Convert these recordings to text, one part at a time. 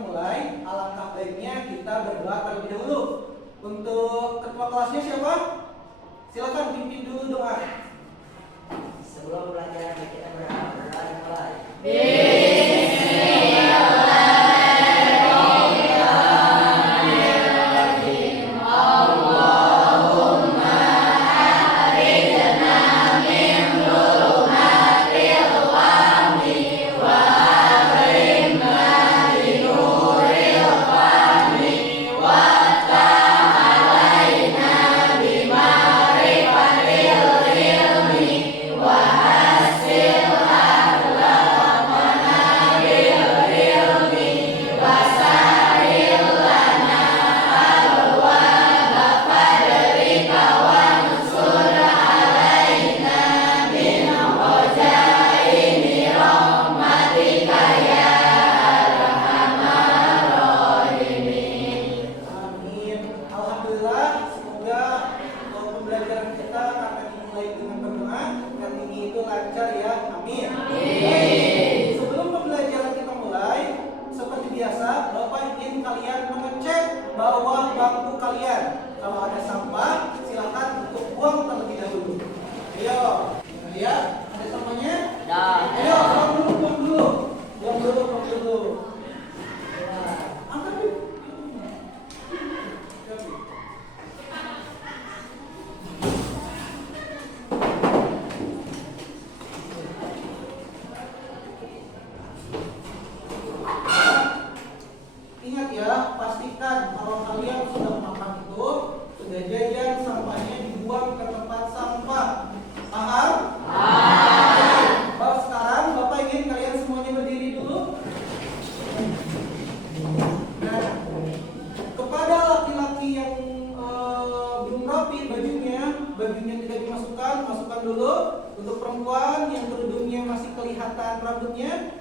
mulai, alangkah baiknya kita berdoa terlebih dahulu. Untuk ketua kelasnya siapa? Silakan pimpin dulu doa. Sebelum pelajaran kita berdoa mulai. Bawah bangku kalian, kalau ada sampah silakan untuk buang terlebih dahulu. Ayo, ya, ada sampahnya? Ayo, buang dulu. Angkat yuk. Ingat ya, pastikan kalau kalian sudah makan itu, sudah jajan, sampahnya dibuang ke tempat sampah. Paham? Sekarang Bapak ingin kalian semuanya berdiri dulu. Nah, kepada laki-laki yang belum rapi bajunya tidak dimasukkan, masukkan dulu. Untuk perempuan yang kerudungnya masih kelihatan rambutnya,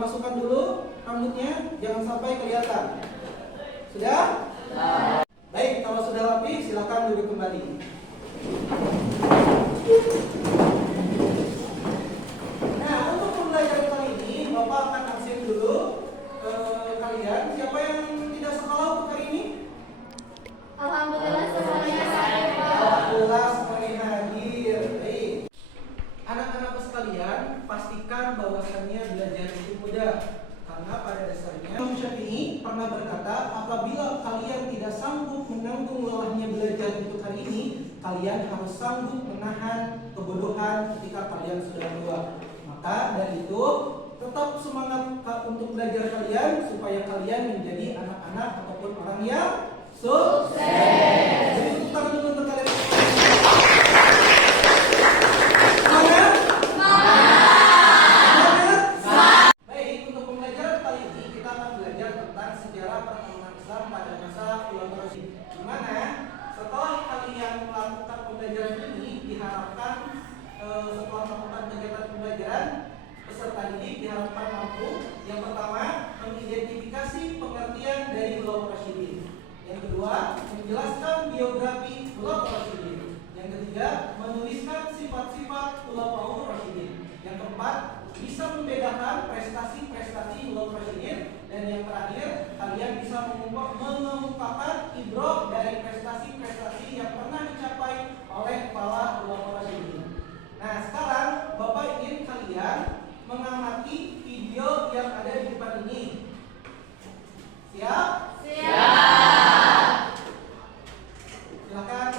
masukkan dulu rambutnya, jangan sampai kelihatan. Sudah? Baik, kalau sudah rapi silakan duduk kembali. Nah, untuk pembelajaran kali ini Bapak akan absen dulu kalian. Siapa yang tidak sekolah untuk hari ini? Alhamdulillah semuanya hadir. Alhamdulillah semuanya hadir. Baik. Anak-anak sekalian, pastikan bahwasannya belajar itu mudah. Karena pada dasarnya Imam Syafi'i pernah berkata, apabila kalian tidak sanggup menanggung lelahnya belajar untuk hari ini, kalian harus sanggup menahan kebodohan ketika kalian sudah tua. Maka dari itu tetap semangat untuk belajar kalian supaya kalian menjadi anak-anak ataupun orang yang sukses. Jadi tepuk tangan dulu untuk kalian. Setelah melakukan kegiatan pembelajaran, peserta didik diharapkan mampu yang pertama mengidentifikasi pengertian dari Khulafaur Rasyidin, yang kedua menjelaskan biografi Khulafaur Rasyidin, yang ketiga menuliskan sifat-sifat Khulafaur Rasyidin, yang keempat bisa membedakan prestasi-prestasi Khulafaur Rasyidin, dan yang terakhir kalian bisa mengemukakan ibrah dari prestasi-prestasi yang pernah dicapai oleh para Khulafaur Rasyidin. Nah, sekarang Bapak ingin kalian mengamati video yang ada di depan ini. Siap? Siap. Silakan.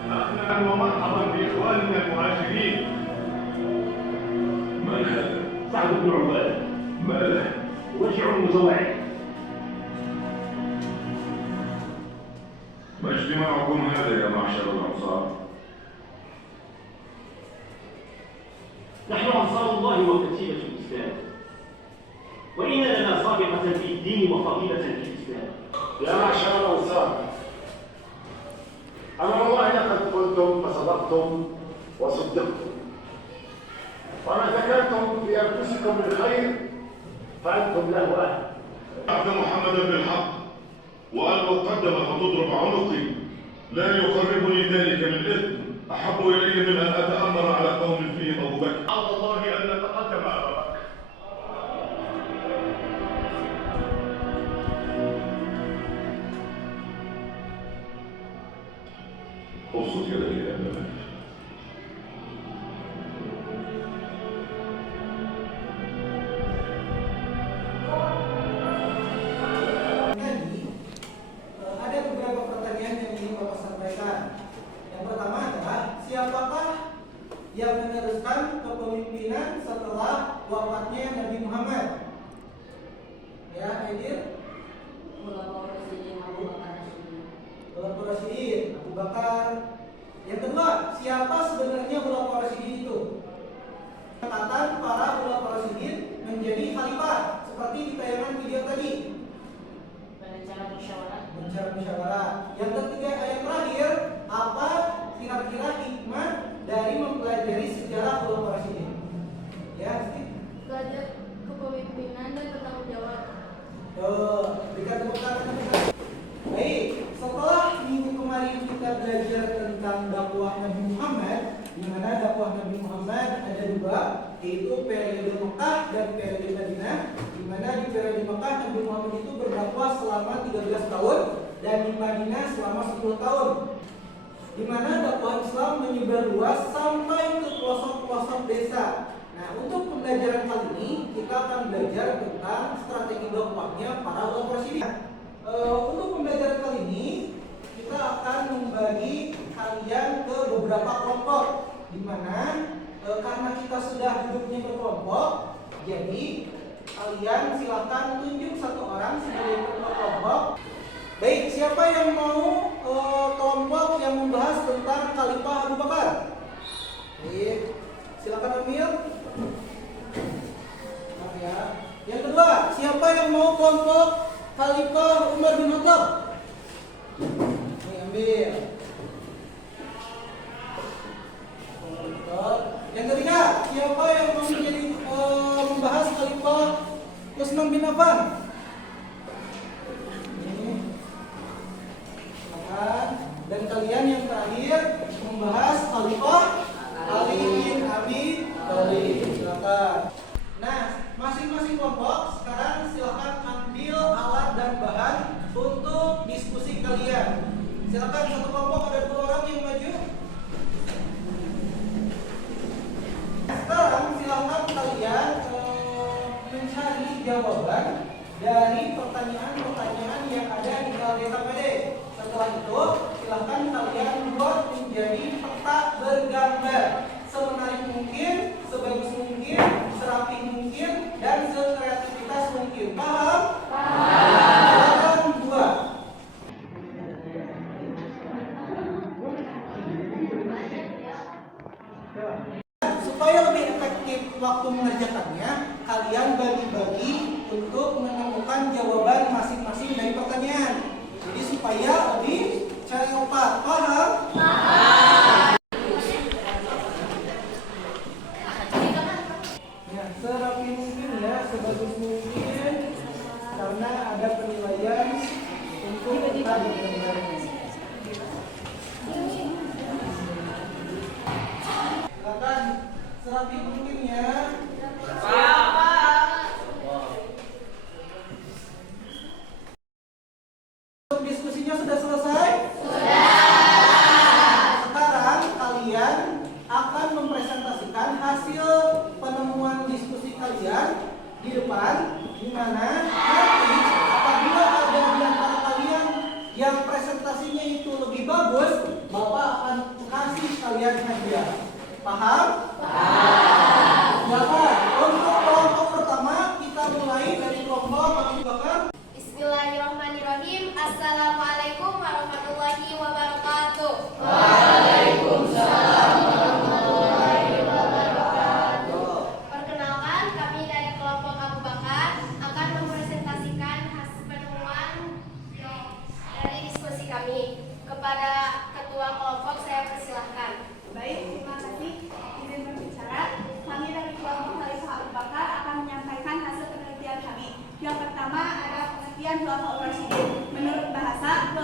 أهلا ومرحبا بإخواننا المهاجرين. من هذا؟ سعد بن عبادة. ماله؟ وجع متوعد. ما اجتماعكم هذا يا معشر الأنصار؟ نحن أنصار الله وكتيبة الإسلام، وإن لنا سابقة في الدين وفضيلة في الإسلام. يا معشر الأنصار، أما والله لقد قلتم فصدقتم وصدقتم، وما ذكرتم في أنفسكم من خير فأنتم له أهل. أعطى محمدا بالحق وأن أقدم فتضرب عنقي، لا يقربني ذلك من إثم أحب إلي من أن أتأمر على قوم فيهم أبو بكر. على الله أن نتقدم أبا بكر. Bakar. Yang kedua, siapa sebenarnya Khulafaur Rasyidin itu? Kata para Khulafaur Rasyidin menjadi khalifah seperti di tayangan video tadi. Bicara musyawarah. Yang ketiga, yang terakhir, apa kira-kira hikmah dari mempelajari sejarah Khulafaur Rasyidin? Ya, Steve. Belajar kepemimpinan dan bertanggung jawab. Berikan tepuk tangan. Baik, setelah minggu kemarin kita belajar tentang dakwah Nabi Muhammad, di mana dakwah Nabi Muhammad ada dua, yaitu periode Mekah dan periode Madinah. Di mana di periode Mekah Nabi Muhammad itu berdakwah selama 13 tahun dan di Madinah selama 10 tahun. Di mana dakwah Islam menyebar luas sampai ke pelosok-pelosok desa. Nah, untuk pembelajaran kali ini kita akan belajar tentang strategi dakwahnya para ulama Rasyidin. Untuk pembelajaran kali ini kita akan membagi kalian ke beberapa kelompok, di mana karena kita sudah duduknya berkelompok, jadi kalian silakan tunjuk satu orang sebagai ketua kelompok. Baik, siapa yang mau kelompok yang membahas tentang Khalifah Abu Bakar? Baik, silakan ambil. Ya. Yang kedua, siapa yang mau kelompok Khalifah Umar bin Khattab? Ini ambil. Yang ketiga, siapa yang mau menjadi membahas Khalifah Utsman bin Affan? Ini. Dan kalian yang terakhir membahas Khalifah Ali bin Abi Thalib. Silakan. Nah, masing-masing kelompok sekarang silakan ambil alat dan bahan untuk diskusi kalian. Silakan, satu kelompok ada 2 orang yang maju. Sekarang silakan kalian mencari jawaban dari pertanyaan-pertanyaan yang ada di LDKPD. Setelah itu, silakan kalian buat menjadi peta bergambar semenarik mungkin, sebagus mungkin, serapi mungkin, dan sekreativitas mungkin. Paham? Paham. Silakan buat. Supaya lebih efektif waktu mengerjakannya, kalian bagi-bagi untuk menemukan jawaban masing-masing dari pertanyaan. Jadi supaya lebih cepat. Paham? Ya, serapi mungkin ya, sebagus mungkin, karena ada penilaian untuk kita bergambarnya. Silakan serapi mungkin ya. Diskusinya sudah selesai? Sekarang kalian akan mempresentasikan hasil penemuan diskusi kalian di depan, di mana nanti apabila ada di antara kalian yang presentasinya itu lebih bagus, Bapak akan kasih kalian hadiah. Paham? Paham. Silakan. Untuk kelompok pertama kita mulai dari kelompok Abu Bakar. Bismillahirrahmanirrahim. Assalamualaikum warahmatullahi wabarakatuh. Waalaikumsalam warahmatullahi wabarakatuh. Perkenalkan, kami dari kelompok Abu Bakar akan mempresentasikan hasil penemuan dari diskusi kami. Kepada ketua kelompok saya persilahkan. Baik, terima kasih. Izin berbicara. Kami dari kelompok Khalifah Abu Bakar akan menyampaikan hasil penelitian kami. Yang pertama ada penelitian Khulafaur Rasyidin. Menurut bahasa,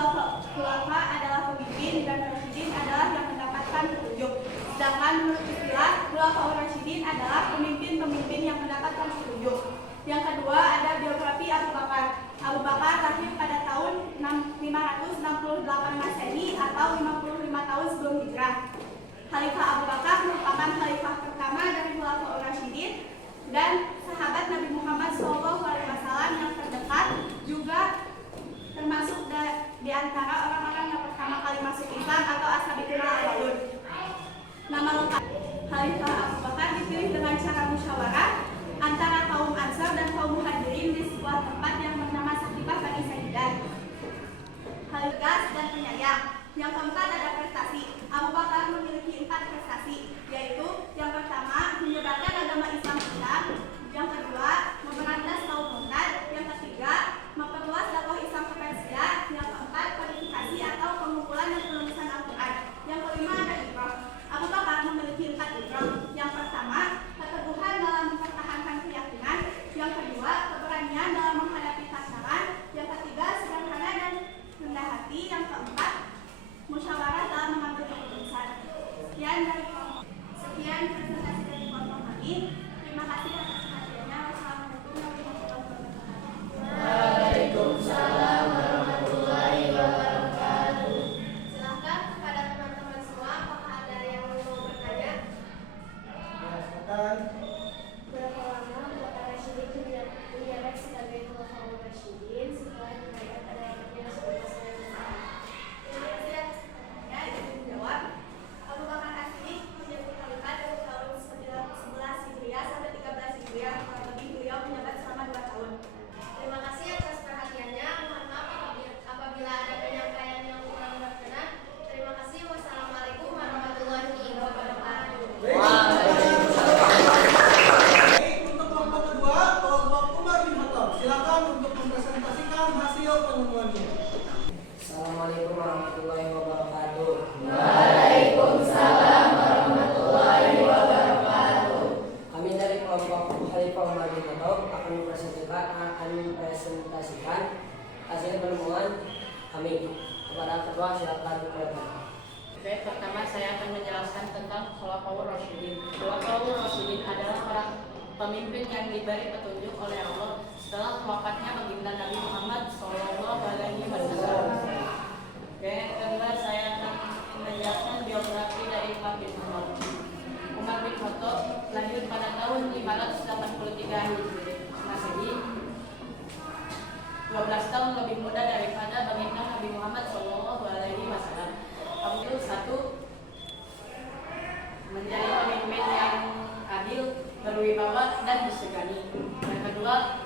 Khulafa adalah pemimpin dan Rasyidin adalah yang mendapatkan petunjuk. Sedangkan menurut istilah, Khulafaur Rasyidin adalah pemimpin-pemimpin yang mendapatkan petunjuk. Yang kedua ada biografi Abu Bakar. Abu Bakar lahir pada tahun 568 Masehi atau 55 tahun sebelum hijrah. Khalifah Abu Bakar merupakan khalifah pertama dari Khulafaur Rasyidin dan sahabat Nabi Muhammad SAW yang terdekat, juga termasuk di antara orang-orang yang pertama kali masuk Islam atau as-sabiqun al-awwalun. Nama lengkap Khalifah Abu Bakar dipilih dengan cara musyawarah antara kaum Ansar dan kaum Muhajirin di sebuah tempat yang bernama Saqifah Bani Saidah. Khalifah tegas dan penyayang. Yang keempat ada menjelaskan hasil penemuan kami. Kepada ketua silakan berkata. Oke, pertama saya akan menjelaskan tentang Khulafaur Rasyidin. Khulafaur Rasyidin adalah para pemimpin yang diberi petunjuk oleh Allah setelah wafatnya baginda Nabi Muhammad SAW. Oke, kedua saya akan menjelaskan biografi dari Umar bin Khattab. Umar bin Khattab lahir pada tahun 583 Masehi, 12 tahun lebih muda daripada baginda Nabi Muhammad SAW. Kemudian satu, menjadi pemimpin yang adil, berwibawa dan disegani. Yang kedua,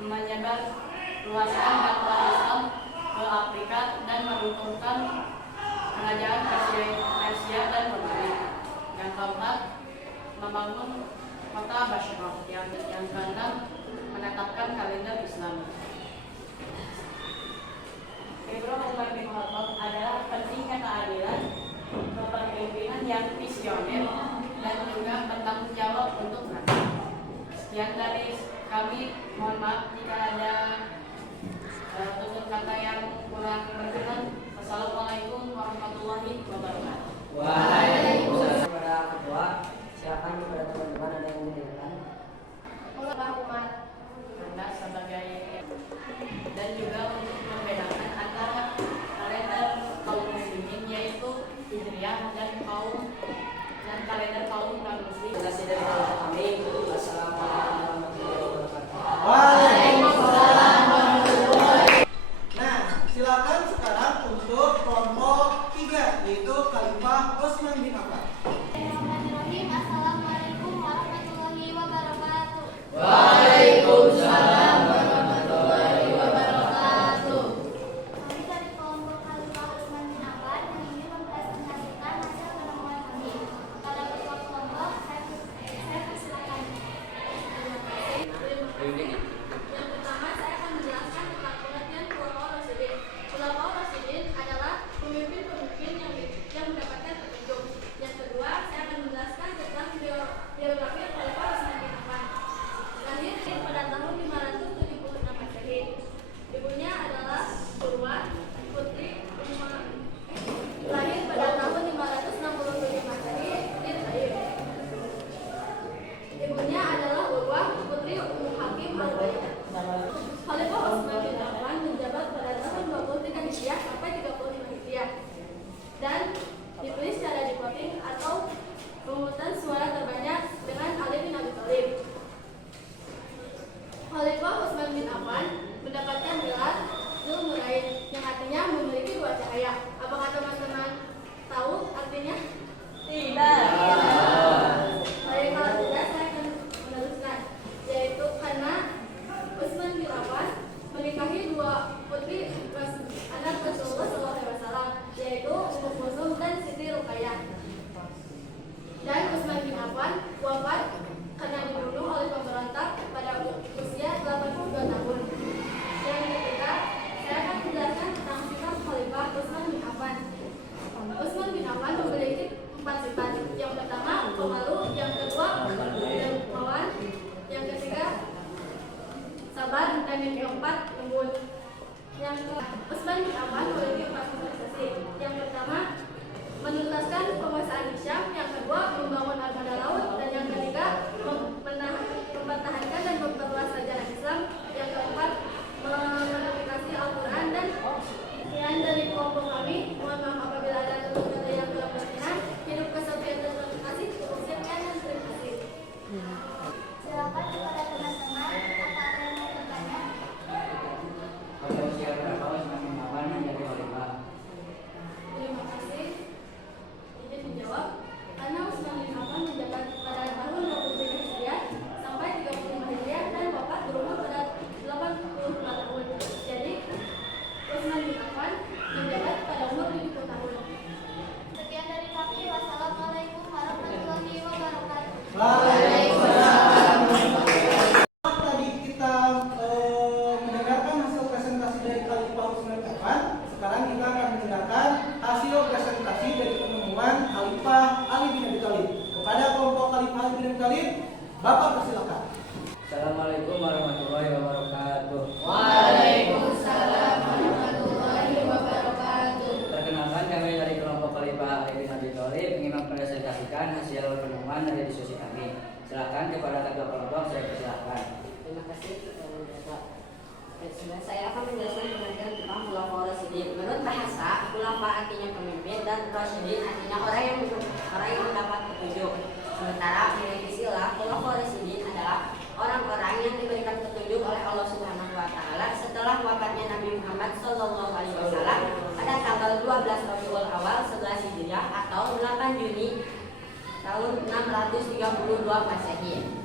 menyebar luaskan dakwah Islam ke Afrika dan meruntuhkan kerajaan Persia dan Romawi. Yang keempat, membangun kota Bashrah. Yang keenam, menetapkan kalender Islam. Umar bin Khattab adalah pentingnya keadilan, kepemimpinan yang visioner, dan juga bertanggung jawab untuk rakyat. Sekian dari kami, mohon maaf jika ada tutur kata yang kurang berkenan. Wassalamualaikum warahmatullahi wabarakatuh. Waalaikumsalam. Kepada ketua silakan kepada teman-teman ada yang menanyakan. Umar. Anda sebagai dan juga untuk membedakan antara kalender kaum muslimin yaitu Hijriah dan kalender kaum non-muslim. Terima kasih dari kami. Wassalamualaikum warahmatullahi wabarakatuh. Waalaikumsalam warahmatullahi. Nah, silakan sekarang untuk kelompok 3 yaitu Khalifah Utsman bin Affan. Bismillahirrahmanirrahim. Assalamualaikum warahmatullahi wabarakatuh. Waalaikumsalam warahmatullahi wabarakatuh. Kami dari kelompok Khalifah Utsman bin Affan yang ingin mempresentasikan hasil penemuan kami. Pada ketua kelompok, saya persilakan. Yang pertama, saya akan menjelaskan tentang pengertian Khulafaur Rasyidin. Khulafaur Rasyidin adalah pemimpin-pemimpin yang mendapatkan petunjuk. Yang kedua, saya akan menjelaskan tentang biografi Khalifah Utsman bin Affan. Lahir pada tahun 576 Masehi. Ibunya adalah Urwah, putri Umar. Lahir pada tahun 567 Masehi di Taif. Ibunya adalah Urwah, putri Ummu Hakim al-Baidah. Khalifah Utsman bin Affan menjabat pada tahun 23 Hijriah sampai 35 Hijriah dan dipilih secara di voting atau pemungutan suara terbanyak dengan Ali bin Abi Thalib. Khalifah Utsman bin Affan mendapatkan gelar Dzulnurain yang artinya memiliki dua cahaya. Apakah teman-teman tahu artinya? Tidak. Baik, kalau tidak saya akan meneruskan, yaitu karena Utsman bin Affan menikahi dua putri anak Rasulullah SAW, yaitu Ummu Kulsum dan Siti Ruqayyah. Dan Utsman bin Affan wafat karena dibunuh oleh pemberontak pada usia 82 tahun. Yang ketiga, saya akan menjelaskan tentang sifat Khalifah Utsman bin Affan. Utsman bin Affan memiliki 4 sifat. Yang pertama, pemalu. Yang kedua, dermawan. Yang ketiga, sabar. Dan yang keempat, lembut. Utsman bin Affan memiliki 4 prestasi. Yang pertama, menuntaskan penguasaan Syam. Yang kedua, membangun armada laut. Dan yang ketiga, mempertahankan dan memperluas ajaran Islam. Yang keempat, menunifikasi Al-Quran. Dan sekian dari kelompok kami. Mohon maaf apabila ada kata yang kurang berkenan. Hidup kesepian dan terima kasih. Sekian dan terima kasih. Silakan kepada teman-teman, apa ada yang mau bertanya? Pada usia berapa Utsman bin Affan menjadi khalifah? Terima kasih. Izin menjawab. Karena Utsman bin Affan menjabat pada tahun kepada kedua kelompok, saya persilahkan. Terima kasih kepada Bapak. Saya akan menjelaskan pengertian tentang khulafaur rasyidin. Menurut bahasa, khulafa artinya pemimpin dan rasyidin artinya orang yang mendapat petunjuk. Sementara menurut istilah khulafaur rasyidin adalah orang-orang yang diberikan petunjuk oleh Allah Subhanahu wa taala setelah wafatnya Nabi Muhammad SAW pada tanggal 12 Rabiul Awal 11 Hijriah atau 8 Juni tahun 632 Masehi.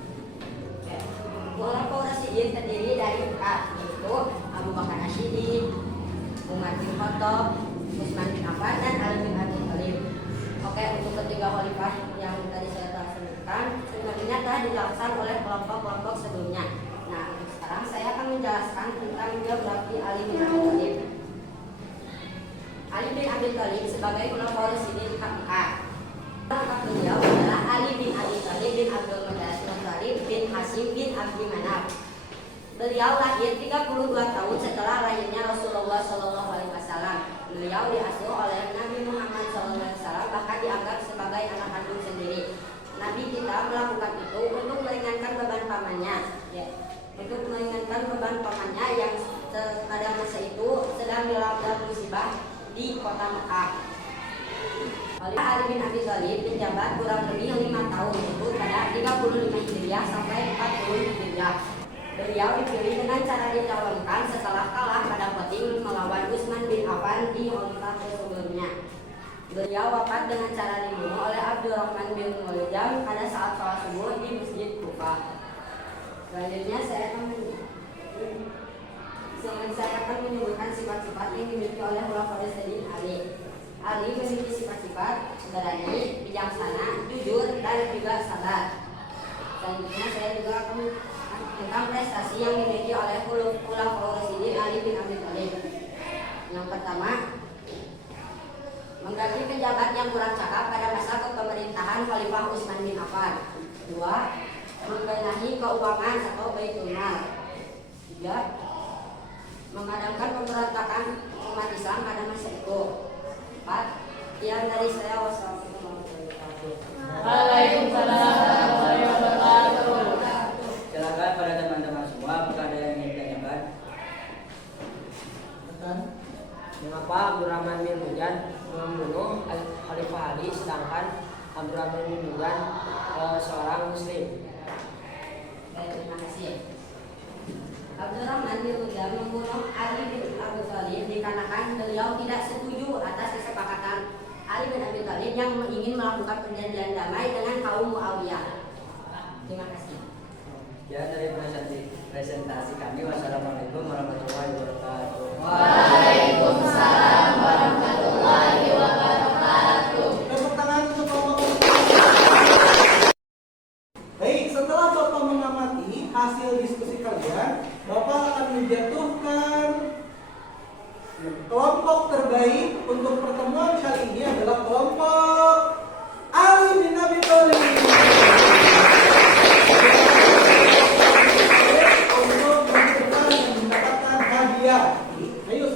Khulafaur rasyidin terdiri dari 4, yaitu Abu Bakar Asyidin, Umar bin Khattab, Utsman bin Affan, dan Ali bin Abi Thalib. Oke, untuk ketiga khalifah yang tadi saya telah sebutkan sebenarnya telah dijelaskan oleh kelompok-kelompok sebelumnya. Nah, untuk sekarang saya akan menjelaskan tentang biografi Ali bin Abi Thalib. Ali bin Abi Thalib sebagai khulafaur rasyidin keempat. Nama beliau adalah Ali bin Abi Thalib bin Abdul Muttalib bin Hashim bin Abdi Manaf. Beliau lahir 32 tahun setelah lahirnya Rasulullah SAW. Beliau diasuh oleh Nabi Muhammad SAW, bahkan dianggap sebagai anak kandung sendiri. Nabi kita melakukan itu untuk meringankan beban pamannya, yang pada masa itu sedang dilanda musibah di kota Mekah. Ali bin Abi Thalib menjabat kurang lebih 5 tahun, yaitu pada 35 Hijriah sampai 40 Hijriah. Beliau dipilih dengan cara dicalonkan setelah kalah pada voting melawan Utsman bin Affan di kontrak sebelumnya. Beliau wafat dengan cara dibunuh oleh Abdurrahman bin Muljam pada saat sholat subuh di Masjid Kufah. Selanjutnya saya akan menyebutkan sifat-sifat yang dimiliki oleh khulafaur rasyidin Ali. Ali memiliki sifat-sifat berani, bijaksana, jujur, dan juga sabar. Selanjutnya saya juga akan tentang prestasi yang dimiliki oleh khulafaur rasyidin Ali bin Abi Thalib. Yang pertama, mengganti pejabat yang kurang cakap pada masa kepemerintahan Khalifah Utsman bin Affan. 2. Membenahi keuangan atau baitul mal. 3. Memadamkan pemberontakan umat Islam pada masa itu. 4. Yang dari saya, wassalamualaikum warahmatullahi wabarakatuh. Waalaikumsalam warahmatullahi wabarakatuh. Silakan pada teman-teman semua, apakah ada yang ingin ditanyakan? Mengapa Abdurrahman bin Muljam membunuh Khalifah Ali sedangkan Abdurrahman bin Muljam seorang muslim? Baik, terima kasih. Abdurrahman bin Muljam membunuh Ali bin Abi Thalib dikarenakan beliau tidak setuju atas kesepakatan Ali bin Abi Thalib yang ingin melakukan perjanjian damai dengan kaum Muawiyah. Terima kasih. Ya, dari presentasi kami, wassalamualaikum warahmatullahi wabarakatuh. Waalaikumsalam warahmatullahi wabarakatuh. Tepuk tangan untuk kelompok. Baik, setelah Bapak mengamati hasil diskusi kalian, Bapak akan menjatuhkan kelompok terbaik untuk pertemuan kali ini adalah kelompok Ali bin Abi Thalib. Untuk menentukan dan mendapatkan hadiah. Ayo,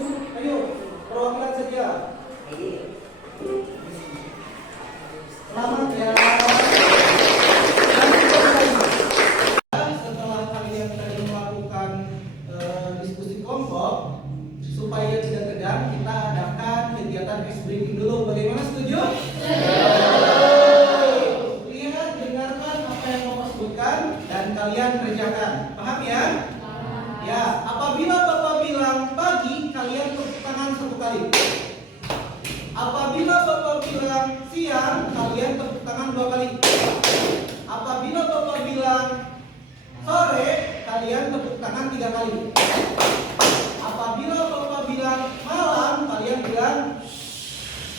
perwakilan saja. Selamat ya. Setelah kalian tadi melakukan diskusi kelompok, supaya tidak tegang, kita adakan kegiatan ice breaking dulu. Bagaimana, setuju? Lihat, dengarkan apa yang Bapak sebutkan dan kalian kerjakan. Paham ya? Ya, apabila Bapak bilang pagi, kalian tepuk tangan 1 kali. Apabila Bapak bilang siang, kalian tepuk tangan 2 kali. Apabila Bapak bilang sore, kalian tepuk tangan 3 kali. Apabila Bapak bilang malam, kalian bilang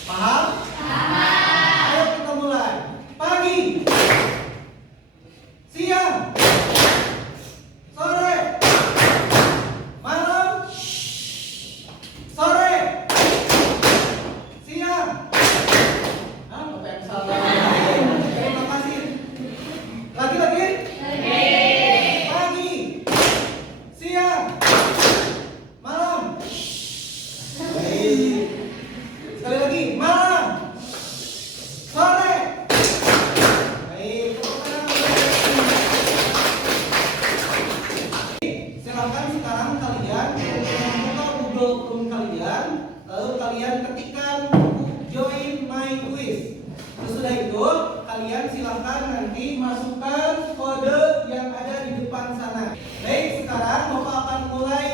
paham? Ayo kita mulai. Pagi, siang, sore, malam, sore, siang. Bapak yang salah. Terima kasih. Lagi. Pagi, siang, malam. Baik. Sekali lagi, malam, Google Chrome kalian, lalu kalian ketikkan join my quiz. Sesudah itu kalian silahkan nanti masukkan kode yang ada di depan sana. Baik, sekarang Bapak akan mulai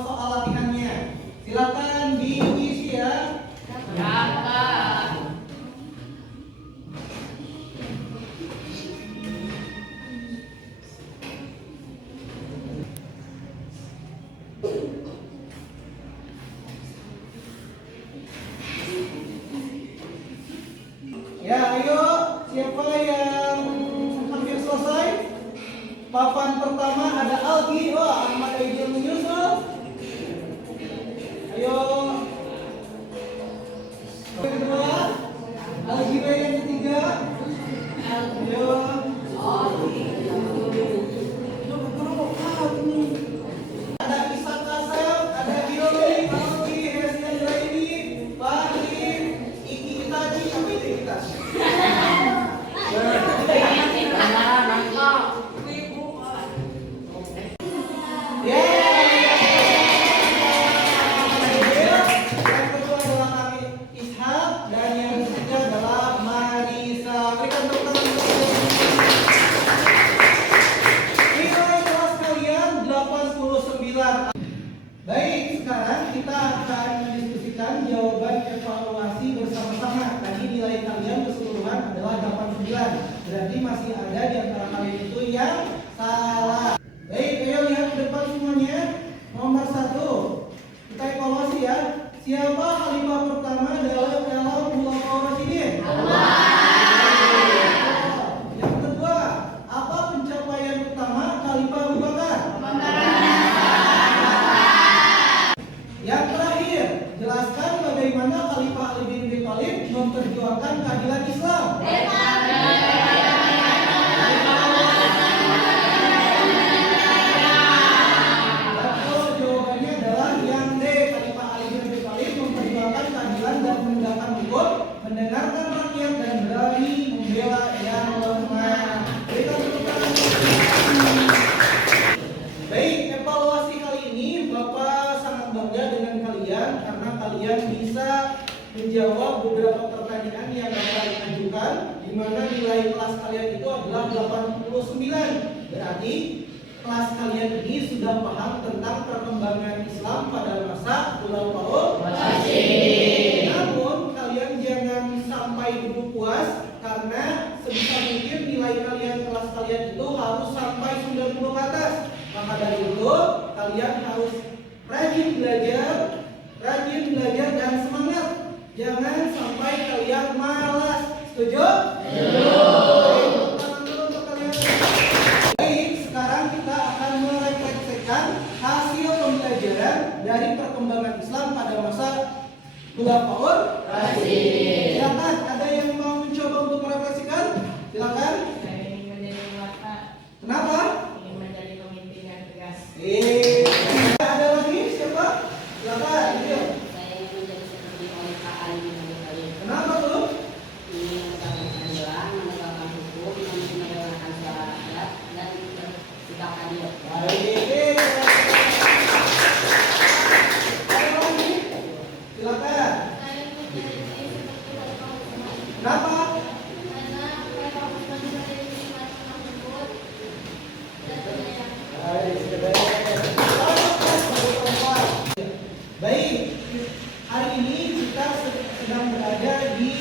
soal latihannya. Silakan diisi ya. Ya, ayo siapa yang hampir selesai? Papan pertama ada Algi, wah Ahmad Aidil menyusul. Ayo. Yang kedua, Algi yang ketiga. Ayo. Ada Isak Kasem, ada Giori, Algi, Hesya Juraidi, Fahri, Iki Itaji, apa itu Itaji? Baik, sekarang kita akan mendiskusikan jawaban evaluasi bersama-sama. Tadi nilai kalian keseluruhan adalah 89. Berarti masih ada di antara kalian itu yang salah. Baik, ayo lihat ke depan semuanya. Nomor 1, kita evaluasi ya. Siapa khalifah pertama dalam Khulafaur Rasyidin? Yang kedua, apa pencapaian utama Khalifah Abu Bakar? Yang terakhir, jelaskan bagaimana Khalifah Ali bin Abi Thalib memperjuangkan keadilan Islam. Betul, jawabannya adalah yang D. Khalifah Ali bin Abi Thalib memperjuangkan keadilan dan menegakkan hukum, mendengarkan rakyat dan berani membela yang lemah. Berikan tepuk tangan. Baik, evaluasi kali ini Bapak sangat bangga dengan kalian karena kalian bisa menjawab beberapa pertanyaan yang Bapak ajukan, di mana nilai kelas kalian itu adalah 89. Berarti kelas kalian ini sudah paham tentang perkembangan Islam pada masa Khulafaur Rasyidin. Namun kalian jangan sampai dulu puas karena sebisa mungkin nilai kalian kelas kalian itu harus sampai 90 ke atas. Maka dari itu kalian harus rajin belajar dan semangat. Jangan sampai kalian malas. Setuju? Baik, sekarang kita akan merefleksikan hasil pembelajaran dari perkembangan Islam pada masa Khulafaur Rasyidin. Silakan, ada yang mau mencoba untuk merefleksikan? Silakan. Saya ingin menjadi ulama. Kenapa? Ingin menjadi pemimpin yang tegas. Ada lagi siapa? Silakan. Yuk. Saya ingin menjadi seperti Khalifah Ali bin Abi Thalib. Kenapa tuh? Ingin menegakkan keadilan, menegakkan hukum, menegakkan suara rakyat, dan bersikap adil. Baik. Ada lagi? Silakan. Saya menjadi seperti Khalifah Utsman. Kenapa? Karena Khalifah Utsman berada di sisi tersebut dan penyayang. Baik, hari ini kita sedang berada di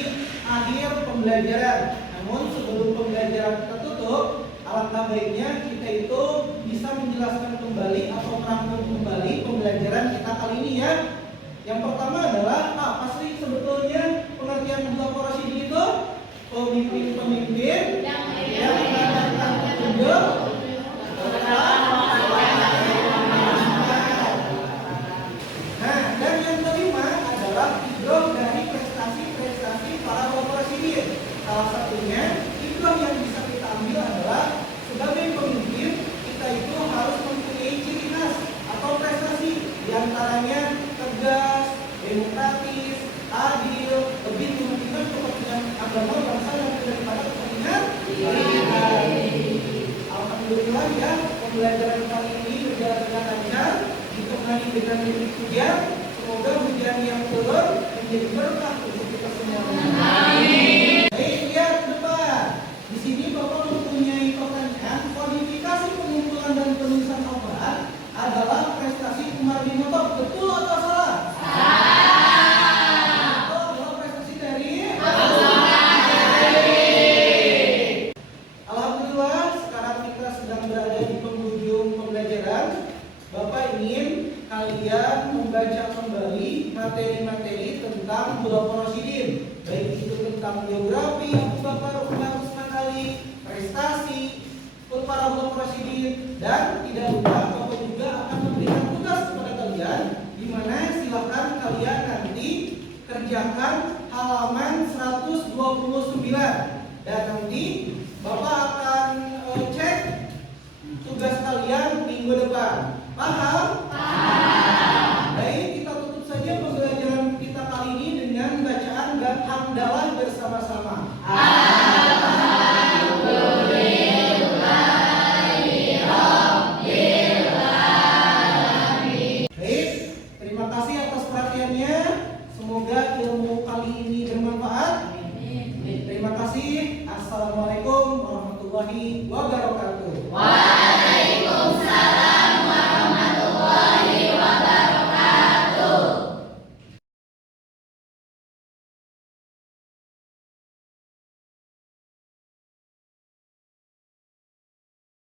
akhir pembelajaran. Namun sebelum pembelajaran kita tutup, alangkah baiknya kita itu bisa menjelaskan kembali atau merangkum kembali pembelajaran kita kali ini ya. Yang pertama adalah apa sih sebetulnya pengertian Khulafaur Rasyidin itu? Pemimpin-pemimpin yang mendapatkan petunjuk. Nah, dan yang kelima adalah hidroh dari prestasi-prestasi para Khulafaur Rasyidin. Salah satunya hidroh yang bisa kita ambil adalah sebagai pemimpin kita itu harus mempunyai ciri khas atau prestasi, diantaranya tegas, demokratis, adil, lebih mementingkan kepentingan agama bangsa dan daripada kepentingan pribadi. Alhamdulillah ya, pembelajaran kali ini berjalan dengan lancar. Jika ditemani dengan rintik hujan. Semoga hujan yang turun menjadi berkah untuk kita semua. Amin. Baik, lihat ke depan. Di sini Bapak mempunyai pertanyaan. Kualifikasi pengumpulan dan penulisan obat adalah prestasi Umar bin Khattab. Betul atau salah? Kalian membaca kembali materi-materi tentang Khulafaur Rasyidin, baik itu tentang biografi Abu Bakar, Umar, Utsman, Ali, prestasi para Khulafaur Rasyidin, dan tidak lupa Bapak juga akan memberikan tugas kepada kalian, di mana silakan kalian nanti kerjakan halaman 129 dan nanti Bapak akan cek tugas kalian minggu depan. Paham? Baik, kita tutup saja pembelajaran kita kali ini dengan bacaan hamdalah bersama-sama. Baik, terima kasih atas perhatiannya. Semoga ilmu kali ini bermanfaat. Terima kasih. Assalamualaikum warahmatullahi wabarakatuh.